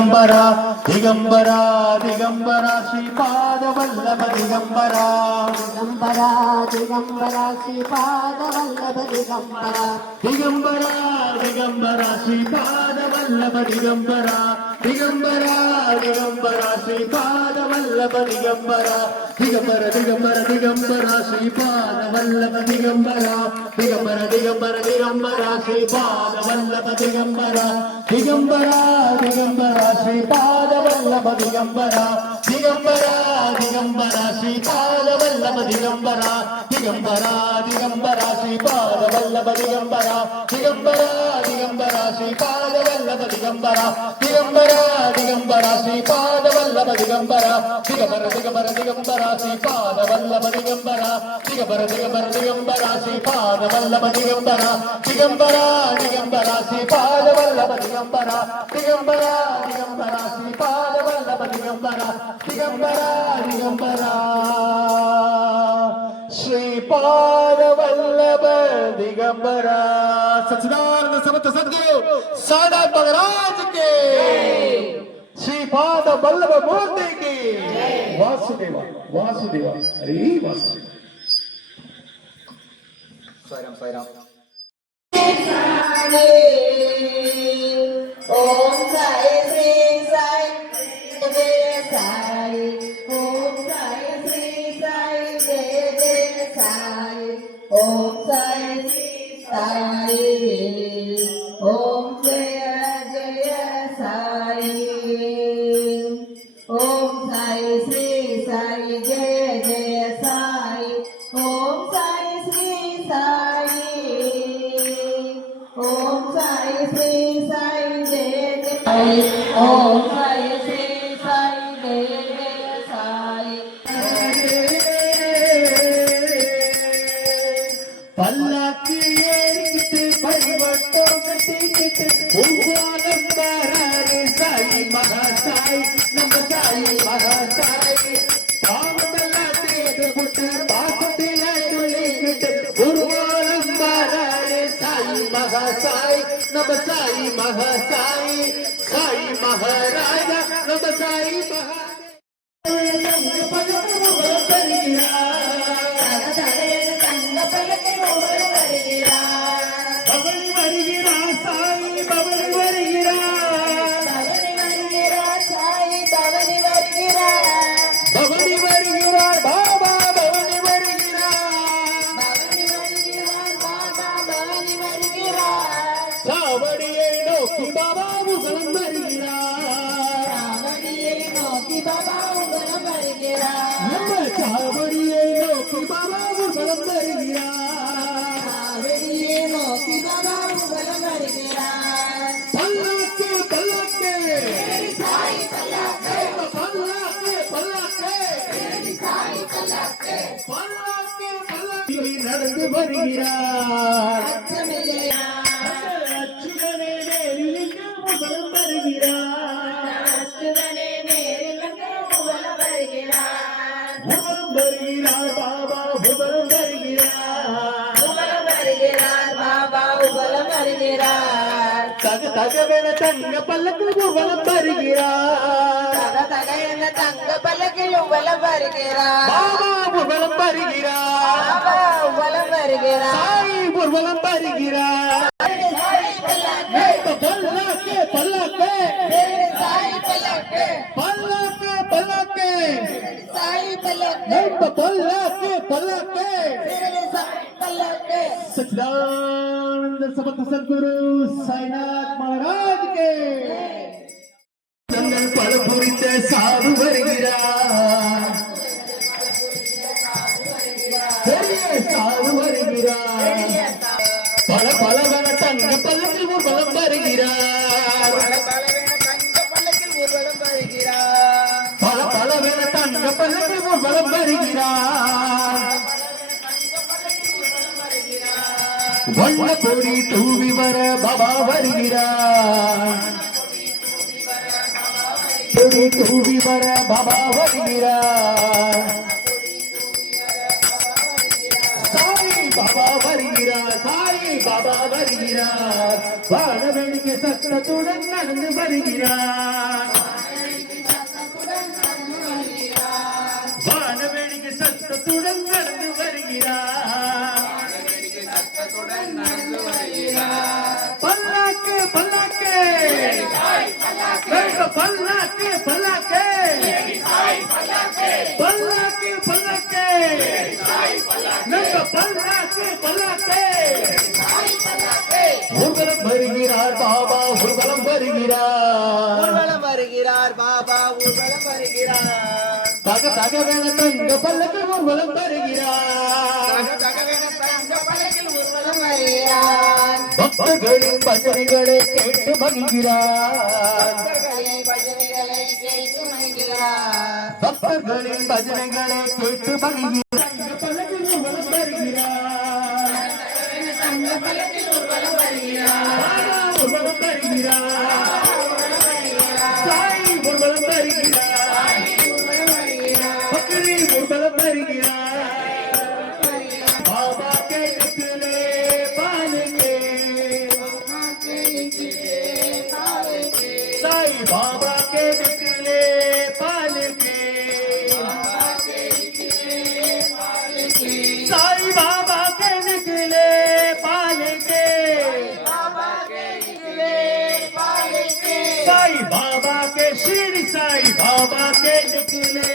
दिगंबरा दिगंबरा दिगंबरा श्रीपाद वल्लभ दिगंबरा दिगंबरा दिगंबरा श्रीपाद वल्लभ दिगंबरा दिगंबरा दिगंबरा श्रीपाद वल्लभ दिगंबरा दिगंबरा दिगंबरा श्रीपाद वल्लभ दिगंबरा दिगंबर दिगंबर दिगंबरा श्रीपाद वल्लभ दिगंबरा दिगंबर दिगंबर दिगंबरा श्रीपाद वल्लभ दिगंबरा दिगंबरा दिगंबरा श्रीपाद वल्लभ दिगंबरा दिगंबरा दिगंबरा श्रीपाद वल्लभ दिगंबरा दिगंबरा दिगंबरा श्रीपाद वल्लभ दिगंबरा दिगंबरा दिगंबरा श्रीपाद वल्लभ दिगंबरा दिगंबरा दिगंबरा श्रीपाद वल्लभ दिगंबरा दिगंबर दिगंबर दिगंबरा श्रीपाद वल्लभ दिगंबरा दिगंबर दिगंबर दिगंबरा श्रीपाद वल्लभ दिगंबरा दिगंबरा दिगंबरा श्रीपाद वल्लभ दिगंबरा दिगंबरा दिगंबरा श्रीपाद वल्लभ दिगंबरा दिगंबरा दिगंबरा श्रीपाद वल्लभ दिगंबरा सच्चिदानंद समर्थ सद्गुरु साईनाथ महाराज के श्रीपाद वल्लभ मूर्ति की वासुदेवा वासुदेवा हरि वासुदेवा साईराम साईराम ओम साई श्री साई जय साई ओम साई श्री साई जय जय साई ओम साई श्री साई ओम जय जय साई ओम साई श्री साई जय जय साई ओम साई श्री साई ओम साई श्री साई जय जय ओम साई श्री साई जय जय साई பல்லாக்கு ஏறிக்கிட்டு பரிவட்டம் கட்டிக்கிட்டு பூவாலம் பாராரு சாயி மகா சாய் நம்ம சாயி மகா சாய் பாவமெல்லாம் தேடு விட்டு பாசத்தில துள்ளிக்கிட்டு பூவாலம் பாராரு சாயி மகா சாய் நம்ம சாயி மகா சாய் சாயி மகாராஜா நம்ம சாயி பவனி வருகிறார் சாயி பவனி வருகிறார் பவனி வருகிறார் பாபா பவனி வருகிறார் சாவடியை நோக்கி பாபா உகலம் வருகிறார் நம்ம சாவடியை நோக்கி பாபா உகலம் வருகிறார் பல்லாக்கு பல்லாக்கு பல்லாக்கு பல்லாக்கு பல்லாக்கு நடந்து வருகிறார் அச்சுதனே நேரில் உகலம் வருகிறார் உகலம் வருகிறார் பாபா உகலம் வருகிறார் தகவென தங்க பல்லக்கில் உகலம் வருகிறார் தங்க பல்லக்கில் உவலம் வருகிறார் பாபா உகலம் வருகிறார் உவலம் வருகிறார் சாய் உகலம் வருகிறார் பல்லாக்கு பல்லாக்கு சாய் பல்லக்கு பல்லாக்கு பல்லாக்கு சாய் பல்லக்கு பல்லாக்கு பல்லாக்கு சாய் பல்லக்கு सच्चिदानंद समर्थ सद्गुरु साईनाथ महाराज के தங்கள் பல புரிந்த சாது வருகிறார் பெரிய சாது வருகிறார் பல பலவன தங்க பல்லக்கில் ஒரு பலம் வருகிறார் பல பலவன தங்க பல்லக்கில் ஒரு பலம் வருகிறார் வண்ண கொடி தூவி வர பாபா வருகிறார் கொடி தூவி வர பாபா வருகிறார் சாய் பாபா வருகிறார் சாய் பாபா வருகிறார் வாழவெளிக்கு சத்தத்துடன் நடந்து வருகிறார் சத்தத்துடன் நடந்து வருகிறார். பல்லாக்கு பல்லாக்கு வெல்க பல்லாக்கு பல்லாக்கு பல்லாக்கு பல்லாக்கு வெல்க பல்லாக்கு பல்லாக்கு. ஊர்வலம் வருகிறார் பாபா ஊர்வலம் வருகிறார். ஊர்வலம் வருகிறார் பாபா ஊர்வலம் வருகிறார். தக தகவென தங்க பல்லக்கு ஊர்வலம் வருகிறார். தகவென தங்க பல்லக்கில் ஊர்வலம் வருகிறார். பக்தர்களின் பஜனைகளை கேட்டு மகிழ்கிறார். பஜனைகளை கேட்டு மகிழ்கிறார். பக்தர்களின் பஜனைகளை கேட்டு மகிழ்கிறார். பல்லக்கில் ஊர்வலம் வருகிறார். தங்க பல்லக்கில் ஊர்வலம் வருகிறார். பாபா ஊர்வலம் வருகிறார். சாய் ஊர்வலம் வருகிறார். பக்தரி ஊர்வலம் வருகிறார். பாபா के निकले पाल के साई बाबा के निकले पाल के साई बाबा के निकले पाल के साई बाबा के श्री साई बाबा के निकले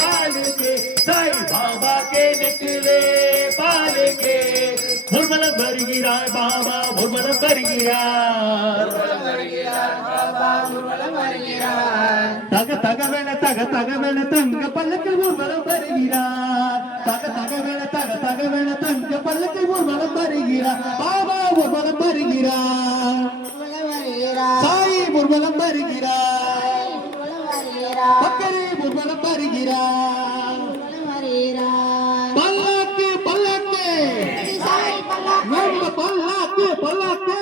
पाल के साई बाबा के निकले पाल के ஊர்வலம் வருகிறார் பாபா ஊர்வலம் வருகிறார். தக தகவென தங்க பல்லக்கில் ஊர்வலம் வருகிறார். தக தகவென தங்க பல்லக்கில் ஊர்வலம் வருகிறார். பாபா ஊர்வலம் வருகிறார். சாய் ஊர்வலம் வருகிறார். பக்கரி ஊர்வலம் வருகிறார். பல்லாக்கு பல்லாக்கு நம்ம பல்லாக்கு பல்லாக்கு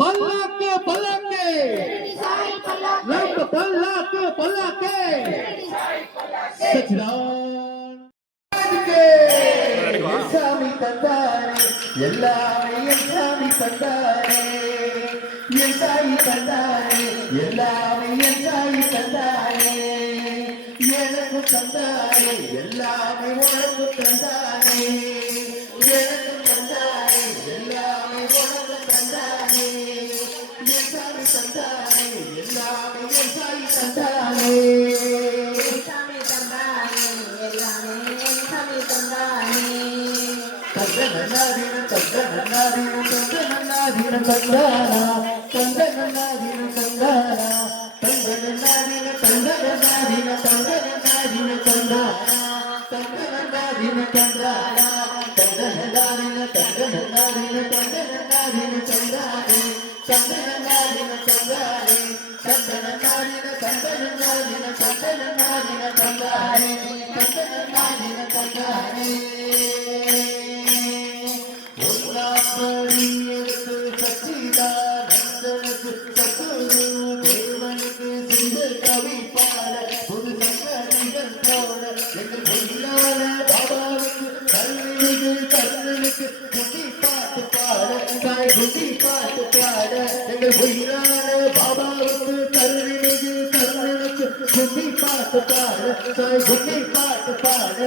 பல்லாக்கு பல்லாக்கு நம்ம பல்லாக்கு பல்லாக்கு சச்சிதானந்தே சாமி தந்தாரே எல்லாமே என் சாமி தந்தாரே என் சாமி தந்தாரே எல்லாமே என் சாமி தந்தாரே எனக்கு தந்தாரே எல்லாமே உனக்கு தந்தாரே எனக்கு தந்தாரே எல்லாமே உனக்கு தந்தாரே என் சாமி தந்தாரே எல்லாமே என் சாமி தந்தாரே தந்தனநாதீன தந்தனநாதீன தந்தனநாதீன தந்தானா தந்தனநாதீன தந்தானா தந்தனநாதீன தந்தனநாதீன தந்தனநாதீன தந்தானா தந்தனநாதீன தந்தானா தந்தனநாதீன தந்தனநாதீன தந்தனநாதீன தந்தானே தந்தனநாதீன தந்தானே தந்தனநாதீன தந்தனநாதீன தந்தனநாதீன தந்தானே தந்தனநாதீன தந்தானே. பொன்னாப்படியெடுத்து சச்சிதானந்தனுக்கு சத்துரு தேவனுக்கு சிந்து கவி பாட புது சங்கடிகள் போட எங்கள் பொன்னான பாபாவுக்கு கல்விக்கு குட்டி பாட்டு பாட தாய் குட்டி பாட்டு பாட எங்கள் பொன்னான பாபாவுக்கு கல்விக்கு குட்டி பாட்டு பாட தாய் குட்டி பாட்டு பாட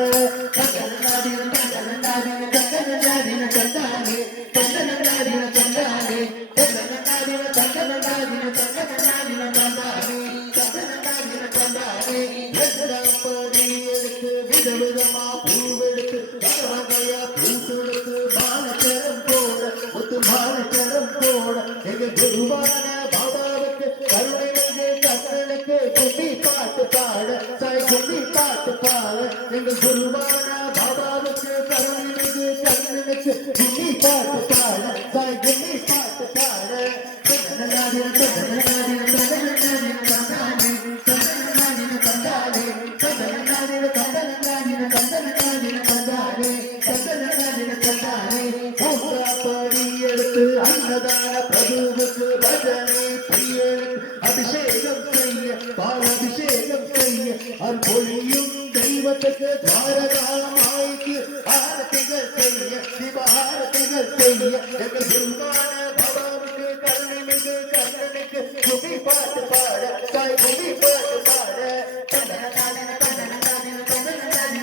கண்டனநாதின கண்டனநாதின கண்டனநாதின கண்டானே கண்டனநாதின கண்டானே கண்டனநாதின கண்டனநாதின கண்டனநாதின கண்டானே கண்டனநாதின கண்டானே. வெள்ளப்படி எடுத்து விதவிதமா பூவெடுத்து வகையா பூத்தெடுத்து மானச்சரம் போட ஒத்து மானச்சரம் போட எங்கள் குருவான பாபாவுக்கு கருணை கண்ணனுக்கு குட்டி பாட்டு பாட சாய் குட்டி பாட்டு பாட எங்கள் குருவான பாபாவுக்கு கருணை கண்ணனுக்கு குட்டி பாட்டு பாட சாய் குட்டி பாட்டு பாட. கண்டனநாதின கண்டனநாதின கண்டனநாதின கண்டானே கண்டனநாதின கண்டானே கண்டனநாதின கண்டனநாதின கண்டனநாதின கண்டானே கண்டனநாதின கண்டானே. பூங்காப்படி எடுத்து அன்னதான பிரபுவுக்கு பஜனை பிரியனுக்கு அபிஷேகம் செய்ய பாலாபிஷேகம் செய்ய அற்பொழியும் தெய்வத்துக்கு தாரகாமாய்க்கு ஆரத்திகள் செய்ய சிவாரத்திகள் செய்ய எங்கள் குருவான பாபாவுக்கு கருணை மிகு கண்ணனுக்கு குடி பாட்டு பாட தாய் குடி பாட்டு பாட கண்டனநாதின கண்டனநாதின கண்டனநாதின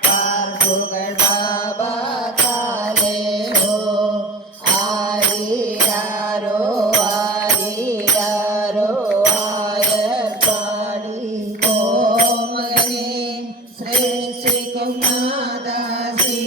பார் பாபா தாலே ஹோ ஆரியாரோ ஆரியாரோ ஆயர் பாடி ஓ மகனே சிருஷ்டிக்கும் நாதா ஸ்ரீ